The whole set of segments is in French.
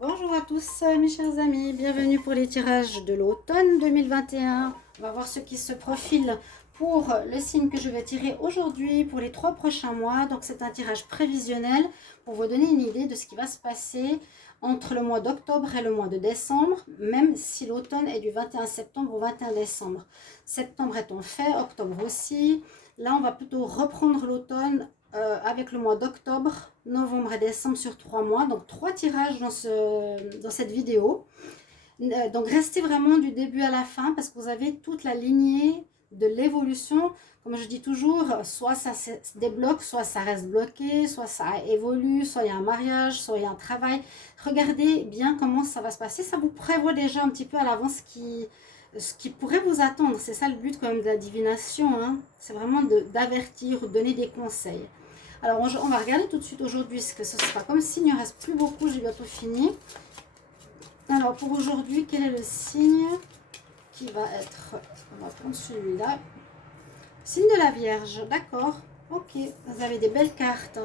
Bonjour à tous mes chers amis, bienvenue pour les tirages de l'automne 2021. On va voir ce qui se profile pour le signe que je vais tirer aujourd'hui pour les 3 prochains mois. Donc c'est un tirage prévisionnel pour vous donner une idée de ce qui va se passer entre le mois d'octobre et le mois de décembre, même si l'automne est du 21 septembre au 21 décembre. Septembre étant fait, octobre aussi. Là on va plutôt reprendre l'automne avec le mois d'octobre, novembre et décembre sur 3 mois. Donc 3 tirages dans cette vidéo. Donc restez vraiment du début à la fin parce que vous avez toute la lignée de l'évolution. Comme je dis toujours, soit ça se débloque, soit ça reste bloqué, soit ça évolue, soit il y a un mariage, soit il y a un travail. Regardez bien comment ça va se passer. Ça vous prévoit déjà un petit peu à l'avance ce qui pourrait vous attendre. C'est ça le but quand même de la divination, hein. C'est vraiment d'avertir, de donner des conseils. Alors on va regarder tout de suite aujourd'hui ce que ce sera comme signe. Il ne reste plus beaucoup, j'ai bientôt fini. Alors pour aujourd'hui, quel est le signe qui va être... On va prendre celui-là. Signe de la Vierge, d'accord. Ok, vous avez des belles cartes.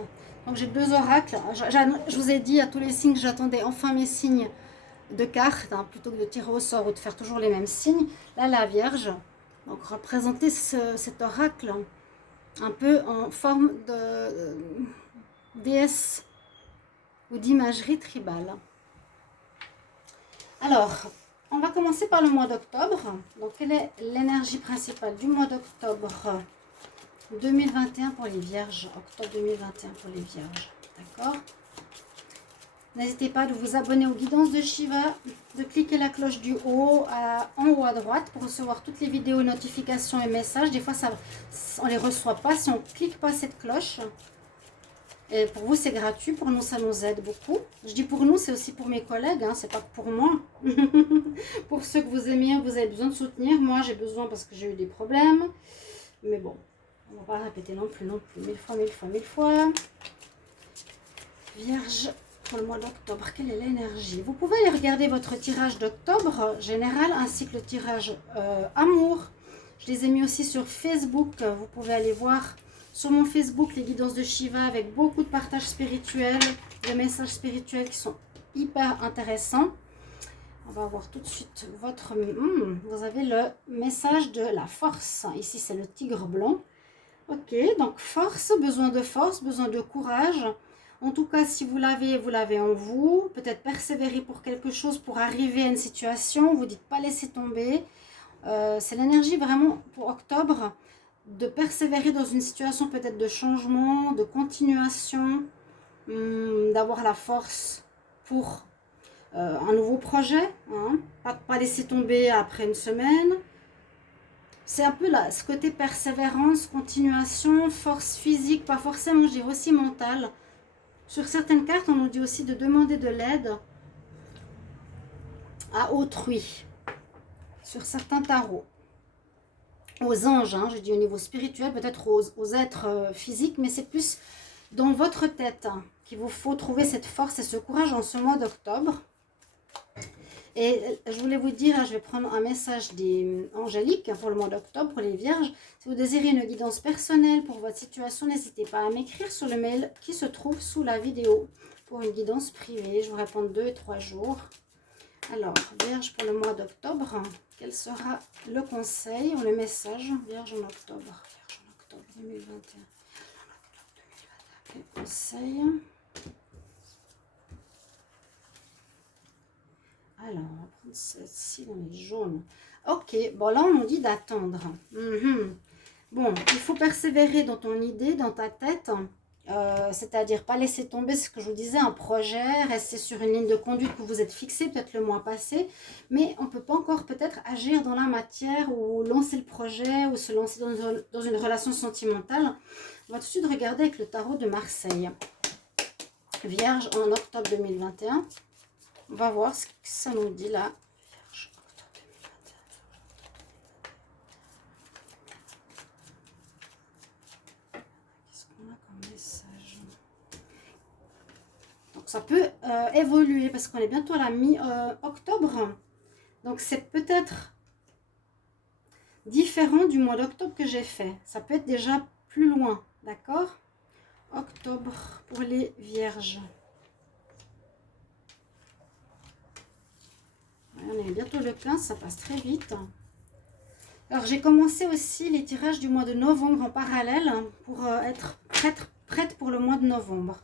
Donc j'ai 2 oracles. Je vous ai dit à tous les signes que j'attendais enfin mes signes de cartes, hein, plutôt que de tirer au sort ou de faire toujours les mêmes signes. Là, la Vierge. Donc représenter cet oracle un peu en forme de déesse ou d'imagerie tribale. Alors, on va commencer par le mois d'octobre. Donc, quelle est l'énergie principale du mois d'octobre 2021 pour les Vierges? Octobre 2021 pour les Vierges. D'accord? N'hésitez pas de vous abonner aux guidances de Shiva, de cliquer la cloche du haut en haut à droite pour recevoir toutes les vidéos, notifications et messages. Des fois, on ne les reçoit pas si on ne clique pas cette cloche. Et pour vous, c'est gratuit. Pour nous, ça nous aide beaucoup. Je dis pour nous, c'est aussi pour mes collègues. Hein, c'est pas que pour moi. Pour ceux que vous aimez, vous avez besoin de soutenir. Moi, j'ai besoin parce que j'ai eu des problèmes. Mais bon, on ne va pas répéter non plus. Mille fois, mille fois, mille fois. Vierge, pour le mois d'octobre, quelle est l'énergie? Vous pouvez aller regarder votre tirage d'octobre général ainsi que le tirage amour. Je les ai mis aussi sur Facebook. Vous pouvez aller voir sur mon Facebook les guidances de Shiva avec beaucoup de partages spirituels, de messages spirituels qui sont hyper intéressants. On va voir tout de suite votre... vous avez le message de la force. Ici, c'est le tigre blanc. Ok, donc besoin de courage. En tout cas, si vous l'avez en vous. Peut-être persévérer pour quelque chose, pour arriver à une situation. Vous dites pas laisser tomber. C'est l'énergie vraiment pour octobre de persévérer dans une situation peut-être de changement, de continuation, d'avoir la force pour un nouveau projet, hein, pas laisser tomber après une semaine. C'est un peu là, ce côté persévérance, continuation, force physique, pas forcément, je dirais aussi mentale. Sur certaines cartes, on nous dit aussi de demander de l'aide à autrui, sur certains tarots. Aux anges, hein, je dis au niveau spirituel, peut-être aux êtres physiques, mais c'est plus dans votre tête hein, qu'il vous faut trouver cette force et ce courage en ce mois d'octobre. Et je voulais vous dire, je vais prendre un message des angéliques pour le mois d'octobre, pour les vierges. Si vous désirez une guidance personnelle pour votre situation, n'hésitez pas à m'écrire sur le mail qui se trouve sous la vidéo pour une guidance privée. Je vous réponds 2 et 3 jours. Alors, Vierge pour le mois d'octobre, quel sera le conseil ou le message Vierge en octobre? Vierge en octobre 2021. Quel conseil? Alors, on va prendre celle-ci dans les jaunes. Ok, bon là on nous dit d'attendre. Bon, il faut persévérer dans ton idée, dans ta tête. C'est-à-dire pas laisser tomber ce que je vous disais, un projet, rester sur une ligne de conduite que vous êtes fixé peut-être le mois passé, mais on ne peut pas encore peut-être agir dans la matière ou lancer le projet ou se lancer dans une relation sentimentale. On va tout de suite regarder avec le tarot de Marseille. Vierge en octobre 2021. On va voir ce que ça nous dit là. Vierge, octobre 2021. Qu'est-ce qu'on a comme message? Donc ça peut évoluer parce qu'on est bientôt à la mi-octobre. Donc c'est peut-être différent du mois d'octobre que j'ai fait. Ça peut être déjà plus loin, d'accord? Octobre pour les vierges. le 15, ça passe très vite. Alors, j'ai commencé aussi les tirages du mois de novembre en parallèle pour être prête pour le mois de novembre.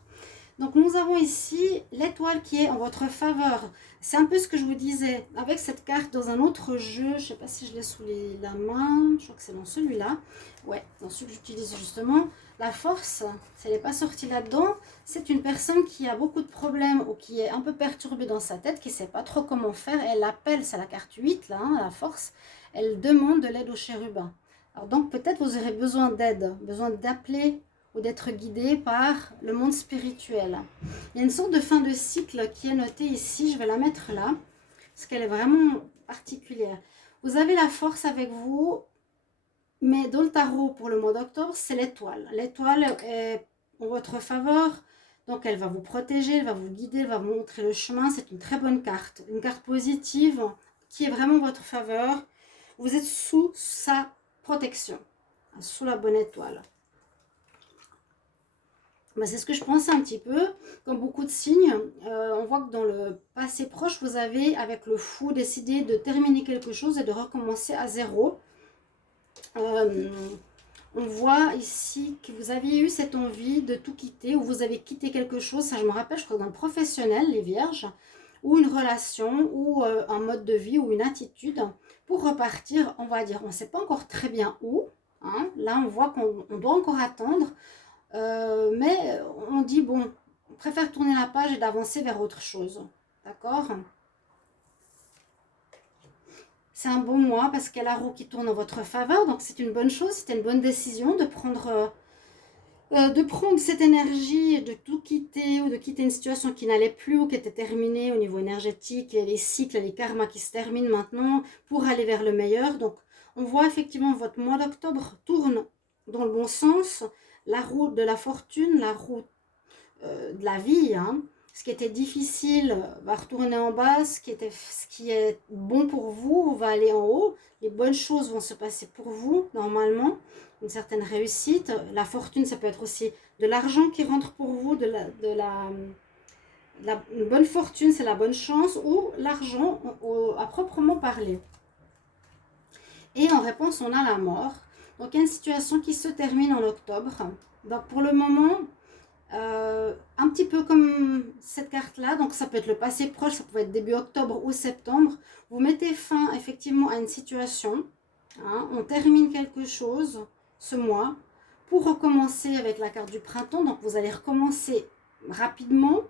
Donc, nous avons ici l'étoile qui est en votre faveur. C'est un peu ce que je vous disais avec cette carte dans un autre jeu. Je ne sais pas si je l'ai sous la main. Je crois que c'est dans celui-là. Ouais, dans celui que j'utilise justement. La force, si elle n'est pas sortie là-dedans, c'est une personne qui a beaucoup de problèmes ou qui est un peu perturbée dans sa tête, qui ne sait pas trop comment faire. Elle appelle, c'est la carte 8, là, hein, la force. Elle demande de l'aide au chérubin. Alors donc peut-être vous aurez besoin d'aide, besoin d'appeler ou d'être guidé par le monde spirituel. Il y a une sorte de fin de cycle qui est notée ici, je vais la mettre là, parce qu'elle est vraiment particulière. Vous avez la force avec vous, mais dans le tarot pour le mois d'octobre, c'est l'étoile. L'étoile est en votre faveur, donc elle va vous protéger, elle va vous guider, elle va vous montrer le chemin. C'est une très bonne carte, une carte positive qui est vraiment en votre faveur. Vous êtes sous sa protection, sous la bonne étoile. Ben, c'est ce que je pensais un petit peu. Comme beaucoup de signes, on voit que dans le passé proche, vous avez, avec le fou, décidé de terminer quelque chose et de recommencer à zéro. On voit ici que vous aviez eu cette envie de tout quitter, ou vous avez quitté quelque chose, ça je me rappelle, je crois dans le professionnel, les vierges, ou une relation, ou un mode de vie, ou une attitude, pour repartir, on va dire, on ne sait pas encore très bien où, hein. Là on voit qu'on doit encore attendre, mais on dit, bon, on préfère tourner la page et d'avancer vers autre chose, d'accord ? C'est un bon mois parce qu'il y a la roue qui tourne en votre faveur, donc c'est une bonne chose, c'était une bonne décision de prendre cette énergie, de tout quitter ou de quitter une situation qui n'allait plus ou qui était terminée au niveau énergétique, les cycles, les karmas qui se terminent maintenant pour aller vers le meilleur. Donc on voit effectivement votre mois d'octobre tourne dans le bon sens, la roue de la fortune, la roue de la vie, hein. Ce qui était difficile va retourner en bas, ce qui est bon pour vous va aller en haut, les bonnes choses vont se passer pour vous normalement, une certaine réussite. La fortune, ça peut être aussi de l'argent qui rentre pour vous, une bonne fortune, c'est la bonne chance, ou l'argent à proprement parler. Et en réponse, on a la mort. Donc il y a une situation qui se termine en octobre. Donc pour le moment, un petit peu comme cette carte là, donc ça peut être le passé proche, ça peut être début octobre ou septembre, vous mettez fin effectivement à une situation, hein, on termine quelque chose ce mois pour recommencer avec la carte du printemps. Donc vous allez recommencer rapidement,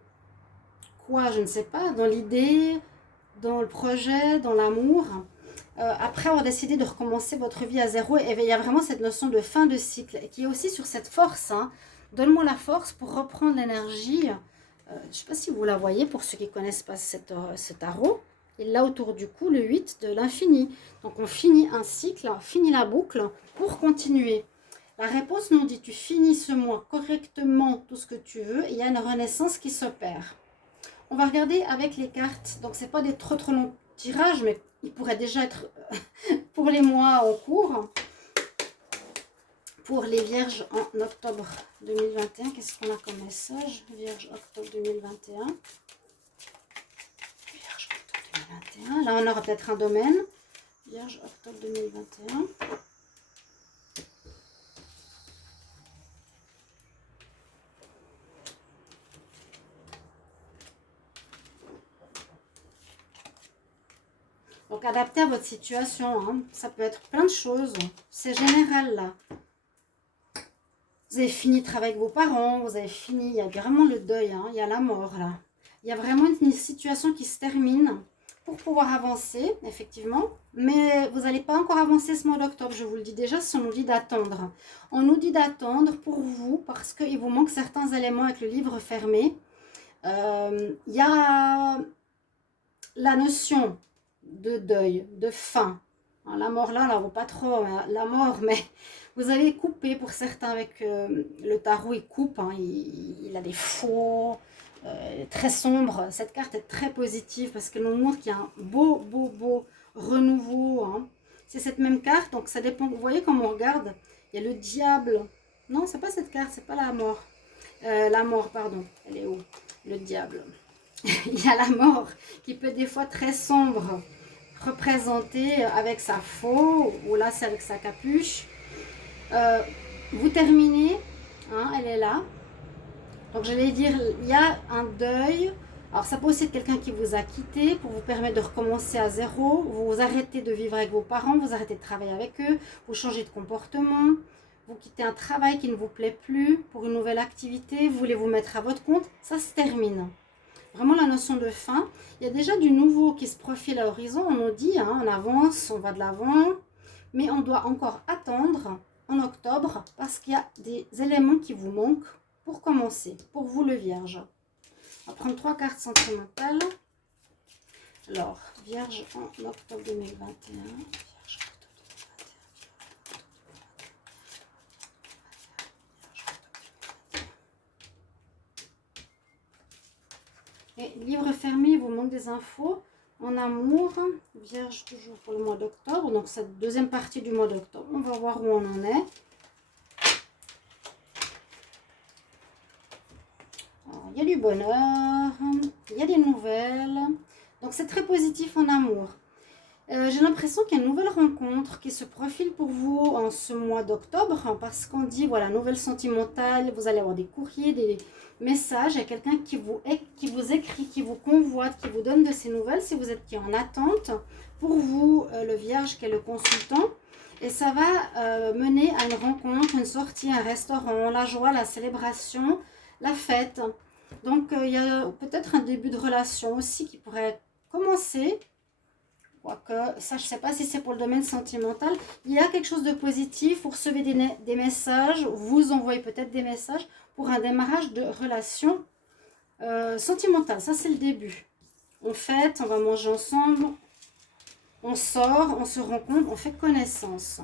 quoi, je ne sais pas, dans l'idée, dans le projet, dans l'amour, après avoir décidé de recommencer votre vie à zéro. Et il y a vraiment cette notion de fin de cycle qui est aussi sur cette force, hein. Donne-moi la force pour reprendre l'énergie. Je ne sais pas si vous la voyez pour ceux qui ne connaissent pas ce tarot. Et là autour du cou, le 8 de l'infini. Donc on finit un cycle, on finit la boucle pour continuer. La réponse nous dit, tu finis ce mois correctement tout ce que tu veux et il y a une renaissance qui s'opère. On va regarder avec les cartes. Donc ce n'est pas des trop longs tirages, mais ils pourraient déjà être pour les mois en cours. Pour les vierges en octobre 2021, qu'est-ce qu'on a comme message? Vierge octobre 2021. Vierge octobre 2021. Là, on aura peut-être un domaine. Vierge octobre 2021. Donc, adapté à votre situation, hein. Ça peut être plein de choses. C'est général, là. Vous avez fini de travailler avec vos parents, vous avez fini, il y a vraiment le deuil, hein, il y a la mort là. Il y a vraiment une situation qui se termine pour pouvoir avancer, effectivement. Mais vous n'allez pas encore avancer ce mois d'octobre, je vous le dis déjà, si on nous dit d'attendre. On nous dit d'attendre pour vous, parce qu'il vous manque certains éléments avec le livre fermé. Il y a la notion de deuil, de fin. La mort là, on ne la voit pas trop, la mort, mais vous avez coupé pour certains avec le tarot, il coupe, hein, il a des faux, très sombres. Cette carte est très positive parce qu'elle nous montre qu'il y a un beau renouveau, hein. C'est cette même carte, donc ça dépend. Vous voyez quand on regarde, il y a le diable. Non, c'est pas cette carte, c'est pas la mort. La mort, pardon, elle est où? Le diable. Il y a la mort qui peut être des fois très sombre, représentée avec sa faux, ou là c'est avec sa capuche. Vous terminez, hein, elle est là. Donc j'allais dire, il y a un deuil. Alors ça peut aussi être quelqu'un qui vous a quitté pour vous permettre de recommencer à zéro. Vous arrêtez de vivre avec vos parents, vous arrêtez de travailler avec eux, vous changez de comportement. Vous quittez un travail qui ne vous plaît plus pour une nouvelle activité, vous voulez vous mettre à votre compte, ça se termine. Vraiment la notion de fin. Il y a déjà du nouveau qui se profile à l'horizon, on nous dit, hein, on avance, on va de l'avant, mais on doit encore attendre en octobre parce qu'il y a des éléments qui vous manquent pour commencer, pour vous le Vierge. On va prendre 3 cartes sentimentales. Alors, Vierge en octobre 2021. Vierge Et livre fermé, il vous manque des infos. En amour, Vierge toujours pour le mois d'octobre. Donc cette deuxième partie du mois d'octobre. On va voir où on en est. Alors, il y a du bonheur, il y a des nouvelles. Donc c'est très positif en amour. J'ai l'impression qu'il y a une nouvelle rencontre qui se profile pour vous en ce mois d'octobre. Parce qu'on dit, voilà, nouvelle sentimentale, vous allez avoir des courriers, des messages. Il y a quelqu'un qui vous écrit, qui vous convoite, qui vous donne de ces nouvelles. Si vous êtes en attente, pour vous, le Vierge qui est le consultant. Et ça va mener à une rencontre, une sortie, un restaurant, la joie, la célébration, la fête. Donc, il y a peut-être un début de relation aussi qui pourrait commencer. Quoique, ça, je ne sais pas si c'est pour le domaine sentimental. Il y a quelque chose de positif. Vous recevez des messages, vous envoyez peut-être des messages pour un démarrage de relation sentimentale. Ça, c'est le début. On fête, on va manger ensemble, on sort, on se rencontre, on fait connaissance.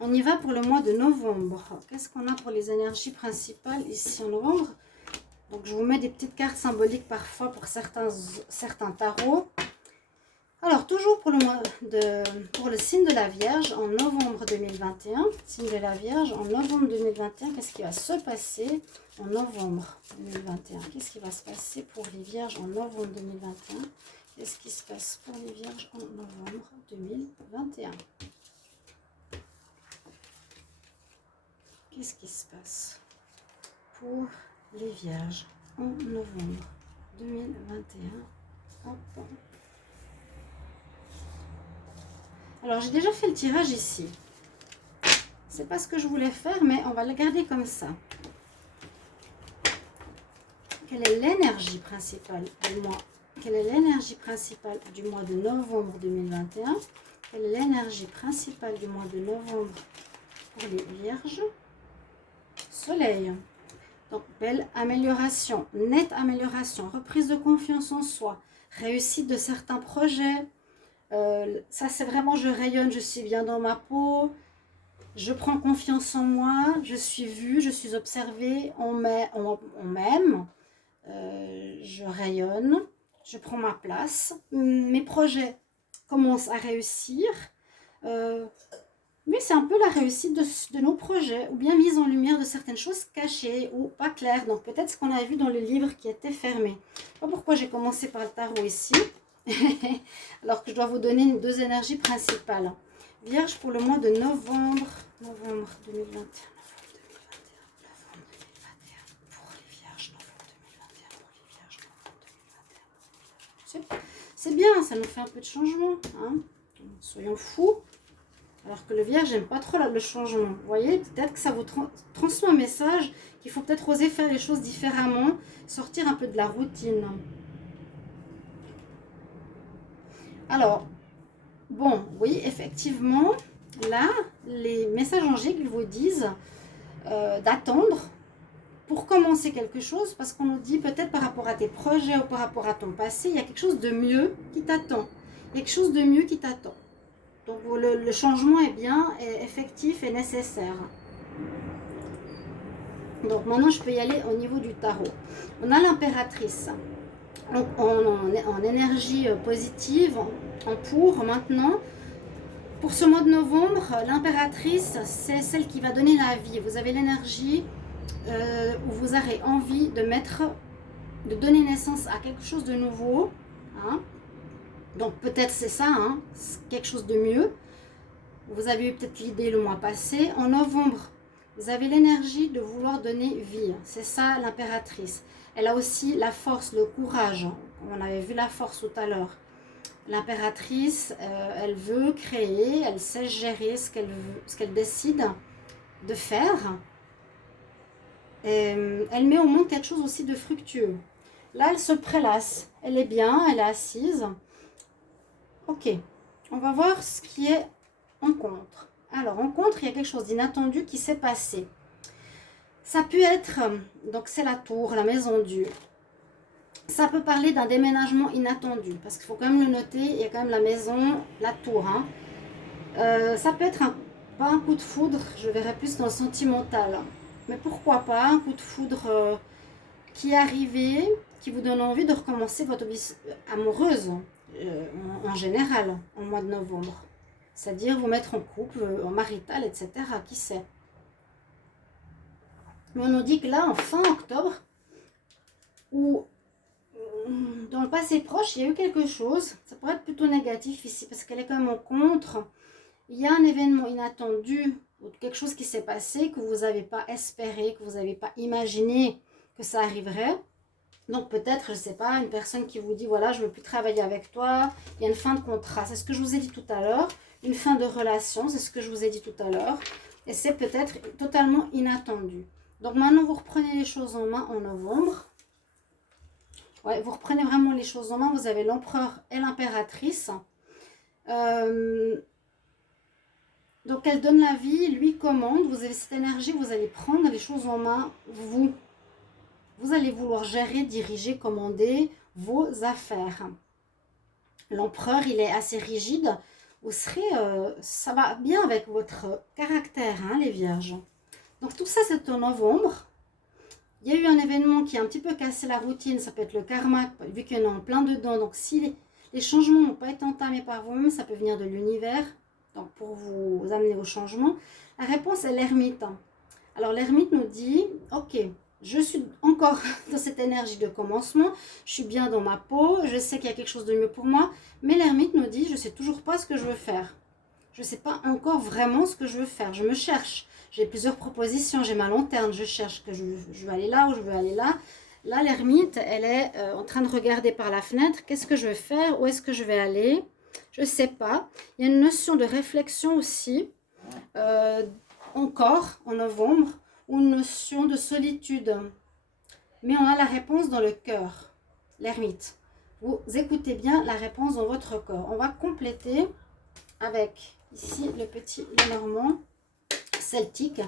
On y va pour le mois de novembre. Qu'est-ce qu'on a pour les énergies principales ici en novembre? Donc, je vous mets des petites cartes symboliques parfois pour certains tarots. Alors, toujours pour le signe de la Vierge en novembre 2021. Signe de la Vierge en novembre 2021. Qu'est-ce qui va se passer en novembre 2021? Qu'est-ce qui va se passer pour les Vierges en novembre 2021? Qu'est-ce qui se passe pour les Vierges en novembre 2021? Qu'est-ce qui se passe pour les Vierges en novembre 2021? Hop. Alors, j'ai déjà fait le tirage ici. C'est pas ce que je voulais faire, mais on va le garder comme ça. Quelle est l'énergie principale du mois? Quelle est l'énergie principale du mois de novembre 2021? Quelle est l'énergie principale du mois de novembre pour les Vierges? Soleil. Donc, belle amélioration, nette amélioration, reprise de confiance en soi, réussite de certains projets. Ça, c'est vraiment, je rayonne, je suis bien dans ma peau, je prends confiance en moi, je suis vue, je suis observée, on m'aime, je rayonne, je prends ma place, mes projets commencent à réussir. Mais c'est un peu la réussite de nos projets, ou bien mise en lumière de certaines choses cachées ou pas claires. Donc peut-être ce qu'on a vu dans le livre qui était fermé. Je ne sais pas pourquoi j'ai commencé par le tarot ici, alors que je dois vous donner deux énergies principales. Vierge pour le mois de novembre 2021. Novembre 2021 pour les Vierges. Novembre 2021 pour les Vierges. Novembre 2021. C'est bien, ça nous fait un peu de changement. Hein. Soyons fous. Alors que le Vierge n'aime pas trop le changement. Vous voyez, peut-être que ça vous transmet un message qu'il faut peut-être oser faire les choses différemment, sortir un peu de la routine. Alors, bon, oui, effectivement, là, les messages angéliques vous disent d'attendre pour commencer quelque chose, parce qu'on nous dit peut-être par rapport à tes projets ou par rapport à ton passé, il y a quelque chose de mieux qui t'attend. Il y a quelque chose de mieux qui t'attend. Donc le changement est bien, est effectif et nécessaire. Donc maintenant je peux y aller au niveau du tarot. On a l'impératrice. Donc en énergie positive, en pour maintenant. Pour ce mois de novembre, l'impératrice, c'est celle qui va donner la vie. Vous avez l'énergie où vous aurez envie de donner naissance à quelque chose de nouveau. Hein. Donc peut-être c'est ça, hein, c'est quelque chose de mieux. Vous avez eu peut-être l'idée le mois passé. En novembre, vous avez l'énergie de vouloir donner vie. C'est ça l'impératrice. Elle a aussi la force, le courage. On avait vu la force tout à l'heure. L'impératrice, elle veut créer, elle sait gérer ce qu'elle décide de faire. Et elle met au monde quelque chose aussi de fructueux. Là, elle se prélasse. Elle est bien, elle est assise. Ok, on va voir ce qui est en contre. Alors, en contre, il y a quelque chose d'inattendu qui s'est passé. Ça peut être, donc c'est la tour, la maison Dieu. Ça peut parler d'un déménagement inattendu, parce qu'il faut quand même le noter, il y a quand même la maison, la tour. Hein. Ça peut être pas un coup de foudre, je verrais plus dans le sentimental. Mais pourquoi pas un coup de foudre qui est arrivé, qui vous donne envie de recommencer votre vie amoureuse, en général, en mois de novembre. C'est-à-dire vous mettre en couple, en marital, etc. Qui sait. Mais on nous dit que là, en fin octobre, ou dans le passé proche, il y a eu quelque chose. Ça pourrait être plutôt négatif ici, parce qu'elle est quand même en contre. Il y a un événement inattendu, ou quelque chose qui s'est passé, que vous n'avez pas espéré, que vous n'avez pas imaginé que ça arriverait. Donc peut-être, je ne sais pas, une personne qui vous dit, voilà, je ne veux plus travailler avec toi, il y a une fin de contrat. C'est ce que je vous ai dit tout à l'heure. Une fin de relation, c'est ce que je vous ai dit tout à l'heure. Et c'est peut-être totalement inattendu. Donc maintenant, vous reprenez les choses en main en novembre. Ouais, vous reprenez vraiment les choses en main. Vous avez l'empereur et l'impératrice. Donc elle donne la vie, lui commande. Vous avez cette énergie, vous allez prendre les choses en main, vous allez vouloir gérer, diriger, commander vos affaires. L'empereur, il est assez rigide. Vous serez, ça va bien avec votre caractère, hein, les vierges. Donc tout ça, c'est en novembre. Il y a eu un événement qui a un petit peu cassé la routine. Ça peut être le karma, vu qu'il y en a en plein dedans. Donc si les changements n'ont pas été entamés par vous-même, ça peut venir de l'univers. Donc pour vous amener au changement. La réponse est l'ermite. Alors l'ermite nous dit, ok, je suis encore dans cette énergie de commencement, je suis bien dans ma peau, je sais qu'il y a quelque chose de mieux pour moi, mais l'ermite nous dit, je ne sais toujours pas ce que je veux faire. Je ne sais pas encore vraiment ce que je veux faire, je me cherche. J'ai plusieurs propositions, j'ai ma lanterne, je cherche que je veux aller là ou je veux aller là. Là, l'ermite, elle est en train de regarder par la fenêtre, qu'est-ce que je vais faire, où est-ce que je vais aller, je ne sais pas. Il y a une notion de réflexion aussi, encore en novembre, ou une notion de solitude. Mais on a la réponse dans le cœur, l'ermite. Vous écoutez bien la réponse dans votre corps. On va compléter avec ici le petit Lenormand celtique,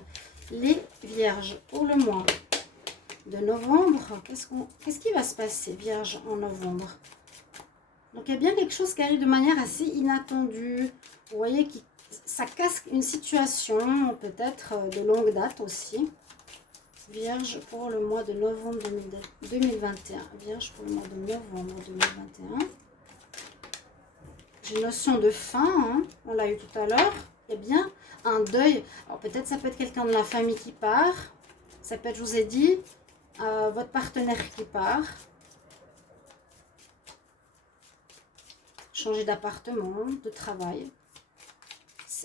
les vierges pour le mois de novembre. Qu'est-ce qui va se passer, vierge, en novembre? Donc il y a bien quelque chose qui arrive de manière assez inattendue. Vous voyez, ça casse une situation, peut-être de longue date aussi. Vierge pour le mois de novembre 2021. Vierge pour le mois de novembre 2021. J'ai une notion de fin, hein, on l'a eu tout à l'heure. Il y a bien un deuil. Alors peut-être ça peut être quelqu'un de la famille qui part. Ça peut être, je vous ai dit, votre partenaire qui part. Changer d'appartement, de travail.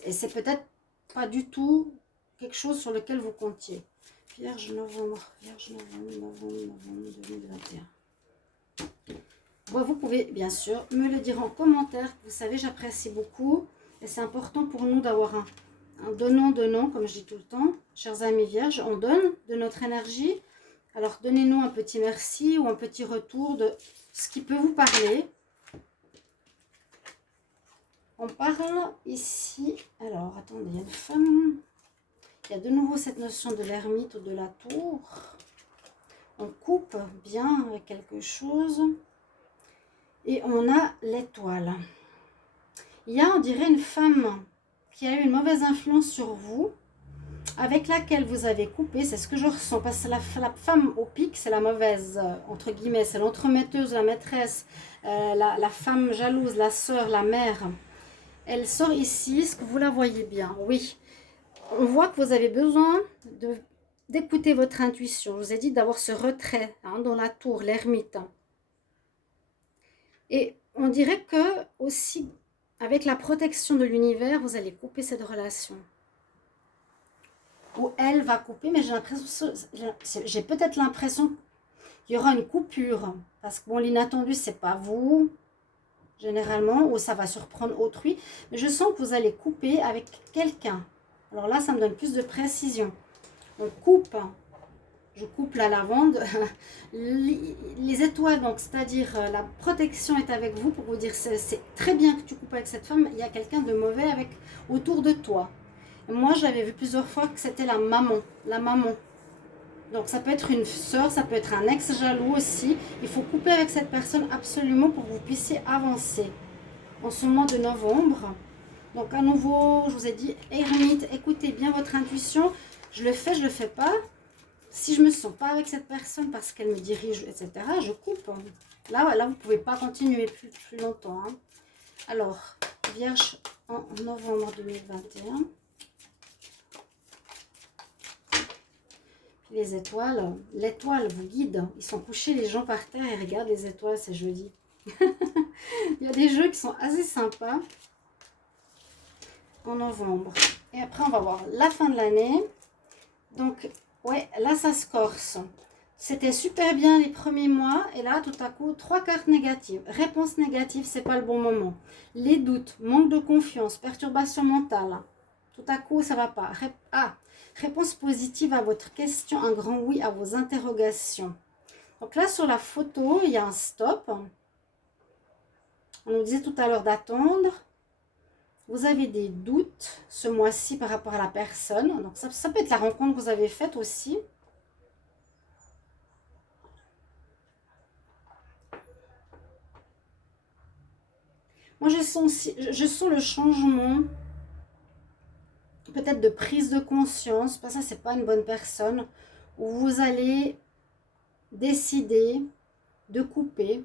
Et c'est peut-être pas du tout quelque chose sur lequel vous comptiez. Vierge novembre 2021. Bon, vous pouvez bien sûr me le dire en commentaire. Vous savez, j'apprécie beaucoup. Et c'est important pour nous d'avoir un donnant-donnant, comme je dis tout le temps. Chers amis vierges, on donne de notre énergie. Alors, donnez-nous un petit merci ou un petit retour de ce qui peut vous parler. On parle ici... Alors, attendez, il y a une femme... Il y a de nouveau cette notion de l'ermite ou de la tour. On coupe bien avec quelque chose. Et on a l'étoile. Il y a, on dirait, une femme qui a eu une mauvaise influence sur vous, avec laquelle vous avez coupé. C'est ce que je ressens. Parce que la femme au pic, c'est la mauvaise, entre guillemets. C'est l'entremetteuse, la maîtresse, la femme jalouse, la sœur, la mère. Elle sort ici. Est-ce que vous la voyez bien? Oui. On voit que vous avez besoin d'écouter votre intuition. Je vous ai dit d'avoir ce retrait, hein, dans la tour, l'ermite. Et on dirait que aussi, avec la protection de l'univers, vous allez couper cette relation. Ou elle va couper, mais j'ai peut-être l'impression qu'il y aura une coupure. Parce que bon, l'inattendu, c'est pas vous, généralement, ou ça va surprendre autrui. Mais je sens que vous allez couper avec quelqu'un. Alors là, ça me donne plus de précision. On coupe, je coupe la lavande. Les étoiles, donc c'est-à-dire la protection est avec vous pour vous dire c'est très bien que tu coupes avec cette femme. Il y a quelqu'un de mauvais autour de toi. Moi, j'avais vu plusieurs fois que c'était la maman. La maman. Donc, ça peut être une sœur, ça peut être un ex jaloux aussi. Il faut couper avec cette personne absolument pour que vous puissiez avancer. En ce mois de novembre. Donc, à nouveau, je vous ai dit, ermite, écoutez bien votre intuition. Je le fais, je le fais pas. Si je me sens pas avec cette personne parce qu'elle me dirige, etc., je coupe. Là, vous ne pouvez pas continuer plus longtemps. Hein. Alors, Vierge en novembre 2021. Les étoiles, l'étoile vous guide. Ils sont couchés les gens par terre et regardent les étoiles, c'est joli. Il y a des jeux qui sont assez sympas en novembre. Et après, on va voir la fin de l'année. Donc, ouais, là, ça se corse. C'était super bien les premiers mois. Et là, tout à coup, 3 cartes négatives. Réponse négative, c'est pas le bon moment. Les doutes, manque de confiance, perturbation mentale. Tout à coup, ça va pas. Réponse positive à votre question, un grand oui à vos interrogations. Donc là, sur la photo, il y a un stop. On nous disait tout à l'heure d'attendre. Vous avez des doutes ce mois-ci par rapport à la personne. Donc ça peut être la rencontre que vous avez faite aussi. Moi, je sens le changement. Peut-être de prise de conscience. Parce que ça, c'est pas une bonne personne. Où vous allez décider de couper.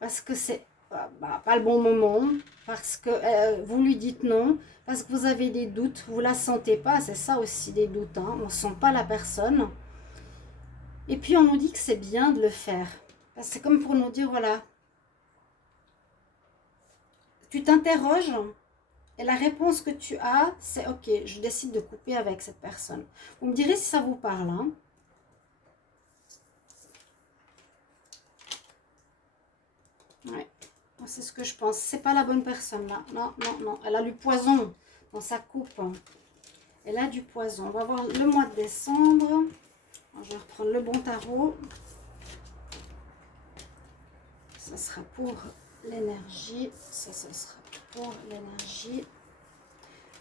Parce que c'est pas le bon moment, parce que vous lui dites non, parce que vous avez des doutes, vous la sentez pas, c'est ça aussi des doutes, hein, on sent pas la personne. Et puis on nous dit que c'est bien de le faire, parce que c'est comme pour nous dire, voilà, tu t'interroges, et la réponse que tu as, c'est ok, je décide de couper avec cette personne. Vous me direz si ça vous parle, hein. Ouais. C'est ce que je pense. C'est pas la bonne personne là. Non, non, non. Elle a du poison dans sa coupe. Elle a du poison. On va voir le mois de décembre. Alors, je vais reprendre le bon tarot. Ça sera pour l'énergie. Ça sera pour l'énergie.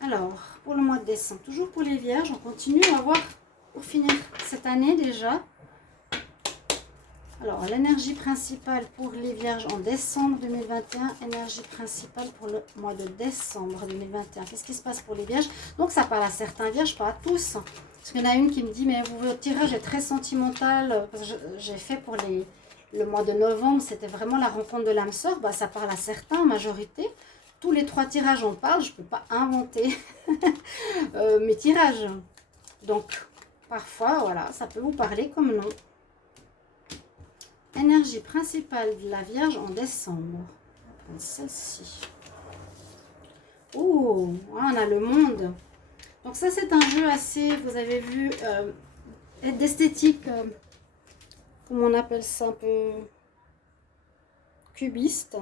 Alors, pour le mois de décembre, toujours pour les vierges, on continue. On va voir pour finir cette année déjà. Alors, l'énergie principale pour les vierges en décembre 2021, énergie principale pour le mois de décembre 2021. Qu'est-ce qui se passe pour les vierges? Donc, ça parle à certains vierges, pas à tous. Parce qu'il y en a une qui me dit, mais votre tirage est très sentimental. J'ai fait pour le mois de novembre, c'était vraiment la rencontre de l'âme sœur. Bah, ça parle à certains, en majorité. Tous les 3 tirages en parlent, je ne peux pas inventer mes tirages. Donc, parfois, voilà, ça peut vous parler comme non. Énergie principale de la Vierge en décembre. Celle-ci. Oh, on a le monde. Donc ça, c'est un jeu assez, vous avez vu, d'esthétique, comment on appelle ça, un peu cubiste.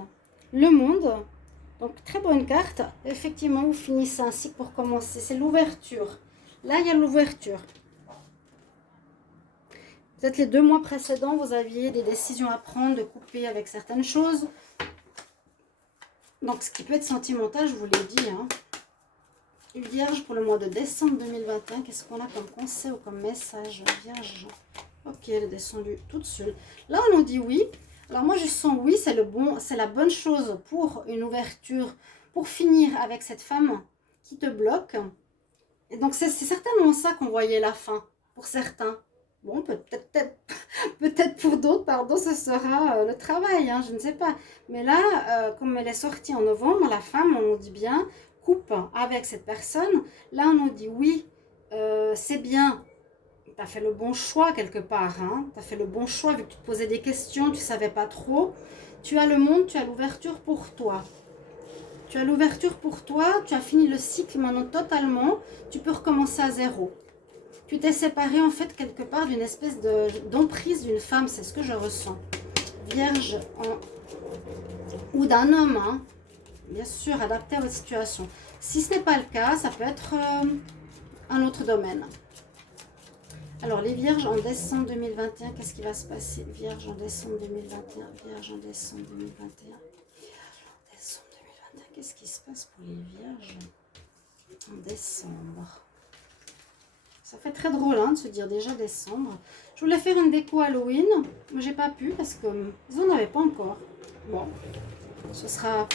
Le monde. Donc très bonne carte. Effectivement, vous finissez un cycle pour commencer. C'est l'ouverture. Là, il y a l'ouverture. Peut-être les 2 mois précédents, vous aviez des décisions à prendre, de couper avec certaines choses. Donc, ce qui peut être sentimental, je vous l'ai dit. Hein. Vierge pour le mois de décembre 2021. Qu'est-ce qu'on a comme conseil ou comme message? Vierge. Ok, elle est descendue toute seule. Là, on nous dit oui. Alors, moi, je sens oui, c'est la bonne chose pour une ouverture, pour finir avec cette femme qui te bloque. Et donc, c'est certainement ça qu'on voyait la fin, pour certains. Bon, peut-être pour d'autres, pardon, ce sera le travail, hein, je ne sais pas. Mais là, comme elle est sortie en novembre, la femme, on nous dit bien, coupe avec cette personne. Là, on nous dit oui, c'est bien tu as fait le bon choix quelque part. Hein. Tu as fait le bon choix vu que tu te posais des questions, tu ne savais pas trop. Tu as le monde, tu as l'ouverture pour toi. Tu as l'ouverture pour toi, tu as fini le cycle maintenant totalement. Tu peux recommencer à zéro. Tu t'es séparé en fait quelque part d'une espèce d'emprise d'une femme, c'est ce que je ressens. Vierge ou d'un homme, hein. Bien sûr, adapté à votre situation. Si ce n'est pas le cas, ça peut être un autre domaine. Alors, les vierges en décembre 2021, qu'est-ce qui va se passer? Vierge en décembre 2021, vierge en décembre 2021. Décembre 2021, qu'est-ce qui se passe pour les vierges en décembre? Ça fait très drôle hein, de se dire déjà décembre. Je voulais faire une déco Halloween, mais j'ai pas pu parce qu'ils n'en avaient pas encore. Bon, ce sera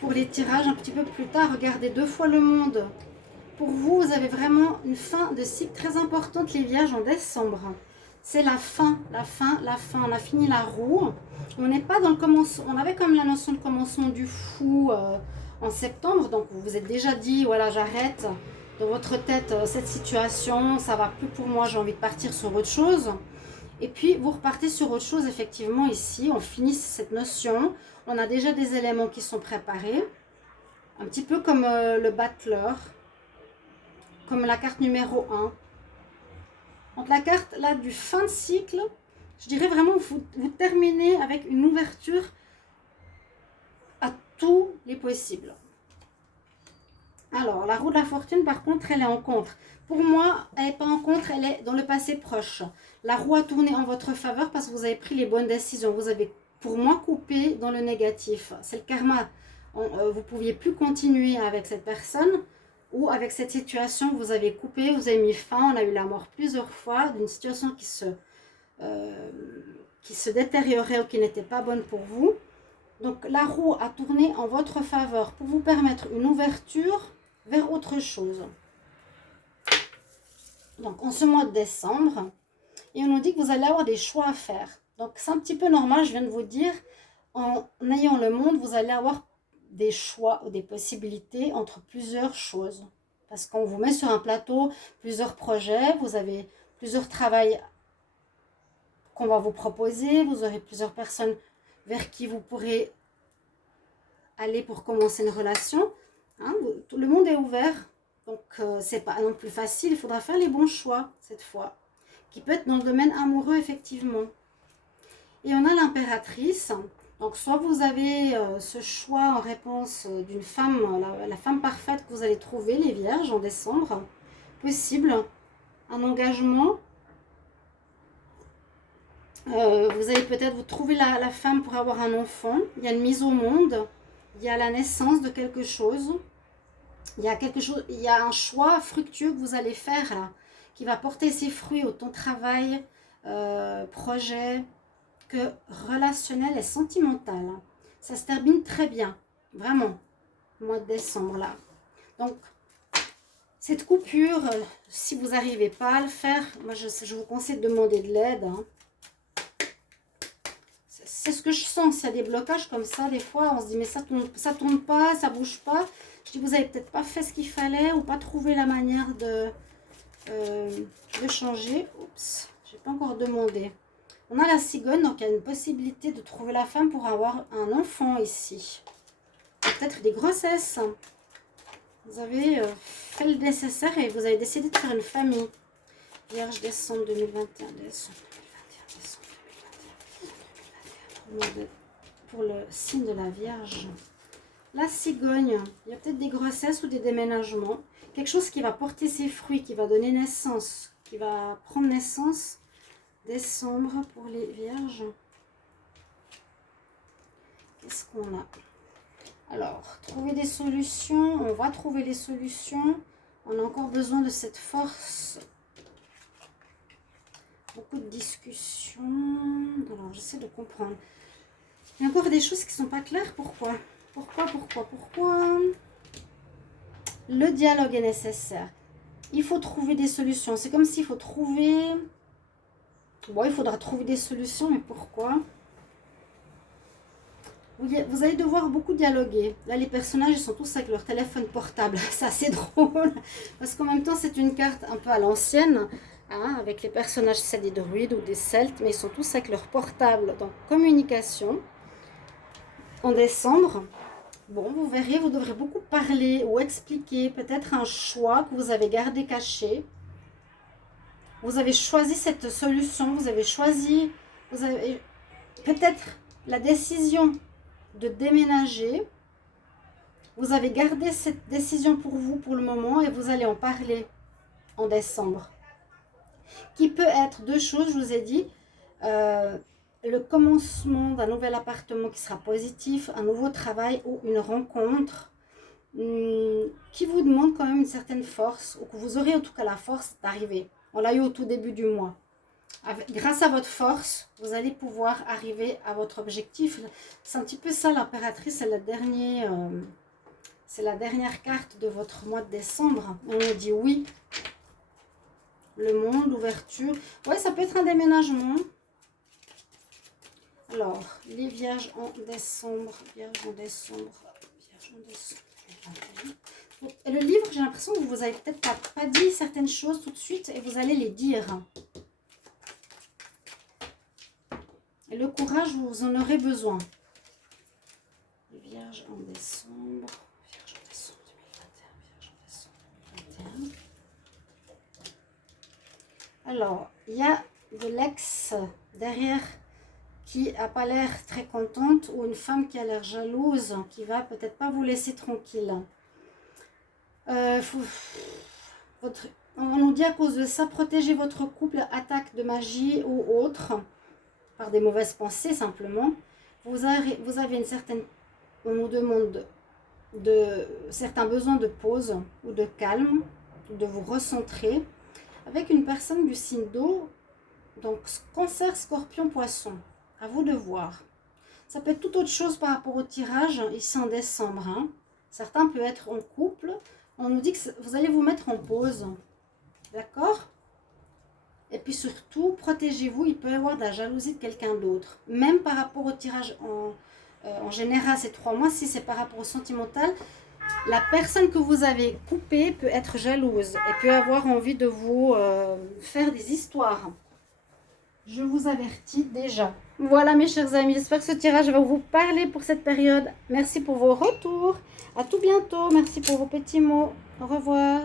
pour les tirages un petit peu plus tard. Regardez, 2 fois le monde. Pour vous, vous avez vraiment une fin de cycle très importante, les vierges, en décembre. C'est la fin, la fin, la fin. On a fini la roue. On n'est pas dans le commencement. On avait comme la notion de commencement du fou en septembre. Donc, vous vous êtes déjà dit, voilà, j'arrête dans votre tête cette situation. Ça va plus pour moi, j'ai envie de partir sur autre chose. Et puis, vous repartez sur autre chose, effectivement, ici. On finit cette notion. On a déjà des éléments qui sont préparés. Un petit peu comme le battleur. Comme la carte numéro 1. Donc la carte là du fin de cycle, je dirais vraiment vous terminez avec une ouverture à tous les possibles. Alors la roue de la fortune par contre elle est en contre. Pour moi elle n'est pas en contre, elle est dans le passé proche. La roue a tourné en votre faveur parce que vous avez pris les bonnes décisions. Vous avez pour moi coupé dans le négatif. C'est le karma. Vous ne pouviez plus continuer avec cette personne. Ou avec cette situation, vous avez coupé, vous avez mis fin, on a eu la mort plusieurs fois d'une situation qui se détériorait ou qui n'était pas bonne pour vous. Donc la roue a tourné en votre faveur pour vous permettre une ouverture vers autre chose. Donc en ce mois de décembre, et on nous dit que vous allez avoir des choix à faire. Donc c'est un petit peu normal, je viens de vous dire, en ayant le monde, vous allez avoir des choix ou des possibilités entre plusieurs choses. Parce qu'on vous met sur un plateau plusieurs projets, vous avez plusieurs travails qu'on va vous proposer, vous aurez plusieurs personnes vers qui vous pourrez aller pour commencer une relation. Hein, le monde est ouvert, donc c'est pas non plus facile, il faudra faire les bons choix cette fois, qui peut être dans le domaine amoureux effectivement. Et on a l'impératrice. Donc, soit vous avez ce choix en réponse d'une femme, la femme parfaite que vous allez trouver, les vierges, en décembre. Possible. Un engagement. Vous allez peut-être vous trouver la femme pour avoir un enfant. Il y a une mise au monde. Il y a la naissance de quelque chose. Il y a un choix fructueux que vous allez faire là, qui va porter ses fruits autant travail, projet, que relationnel et sentimental. Ça se termine très bien, vraiment, le mois de décembre là. Donc, cette coupure, si vous n'arrivez pas à le faire, moi je vous conseille de demander de l'aide. Hein. C'est ce que je sens, s'il y a des blocages comme ça, des fois on se dit mais ça tourne pas, ça bouge pas. Je dis vous avez peut-être pas fait ce qu'il fallait ou pas trouvé la manière de changer. Oups, j'ai pas encore demandé. On a la cigogne, donc il y a une possibilité de trouver la femme pour avoir un enfant ici. Peut-être des grossesses. Vous avez fait le nécessaire et vous avez décidé de faire une famille. Vierge, décembre 2021. Décembre 2021. Pour le signe de la Vierge. La cigogne. Il y a peut-être des grossesses ou des déménagements. Quelque chose qui va porter ses fruits, qui va donner naissance, qui va prendre naissance. Décembre pour les vierges. Qu'est-ce qu'on a? Alors, trouver des solutions. On va trouver les solutions. On a encore besoin de cette force. Beaucoup de discussions. Alors, j'essaie de comprendre. Il y a encore des choses qui ne sont pas claires. Pourquoi? Pourquoi? Le dialogue est nécessaire. Il faut trouver des solutions. C'est comme s'il faut trouver... Bon, il faudra trouver des solutions, mais pourquoi? vous allez devoir beaucoup dialoguer. Là, les personnages, ils sont tous avec leur téléphone portable. C'est assez drôle. Parce qu'en même temps, c'est une carte un peu à l'ancienne. Hein, avec les personnages, c'est des druides ou des celtes. Mais ils sont tous avec leur portable. Donc, communication. En décembre, bon, vous verrez, vous devrez beaucoup parler ou expliquer peut-être un choix que vous avez gardé caché. Vous avez choisi cette solution. Vous avez peut-être la décision de déménager. Vous avez gardé cette décision pour vous pour le moment et vous allez en parler en décembre. Qui peut être deux choses, je vous ai dit, le commencement d'un nouvel appartement qui sera positif, un nouveau travail ou une rencontre qui vous demande quand même une certaine force, ou que vous aurez en tout cas la force d'arriver. On l'a eu au tout début du mois. Grâce à votre force, vous allez pouvoir arriver à votre objectif. C'est un petit peu ça, l'impératrice, c'est la dernière carte de votre mois de décembre. On nous dit oui. Le monde, l'ouverture. Ouais, ça peut être un déménagement. Alors, les vierges en décembre. Vierges en décembre. Vierges en décembre. Et le livre, j'ai l'impression que vous avez peut-être pas dit certaines choses tout de suite et vous allez les dire. Et le courage, vous en aurez besoin. Les vierges en décembre. Vierge en décembre 2021. Vierge en décembre 2021. Alors, il y a de l'ex derrière qui n'a pas l'air très contente ou une femme qui a l'air jalouse, qui va peut-être pas vous laisser tranquille. On nous dit à cause de ça, protégez votre couple, attaque de magie ou autre, par des mauvaises pensées simplement. Vous avez une certaine, on nous demande certains besoins de pause ou de calme, de vous recentrer, avec une personne du signe d'eau, donc Cancer, Scorpion, Poisson. À vous de voir. Ça peut être tout autre chose par rapport au tirage ici en décembre. Hein. Certains peuvent être en couple. On nous dit que vous allez vous mettre en pause. D'accord? Et puis surtout, protégez-vous. Il peut y avoir de la jalousie de quelqu'un d'autre. Même par rapport au tirage en général, ces 3 mois, si c'est par rapport au sentimental, la personne que vous avez coupée peut être jalouse et peut avoir envie de vous faire des histoires. Je vous avertis déjà. Voilà mes chers amis, j'espère que ce tirage va vous parler pour cette période. Merci pour vos retours. À tout bientôt. Merci pour vos petits mots. Au revoir.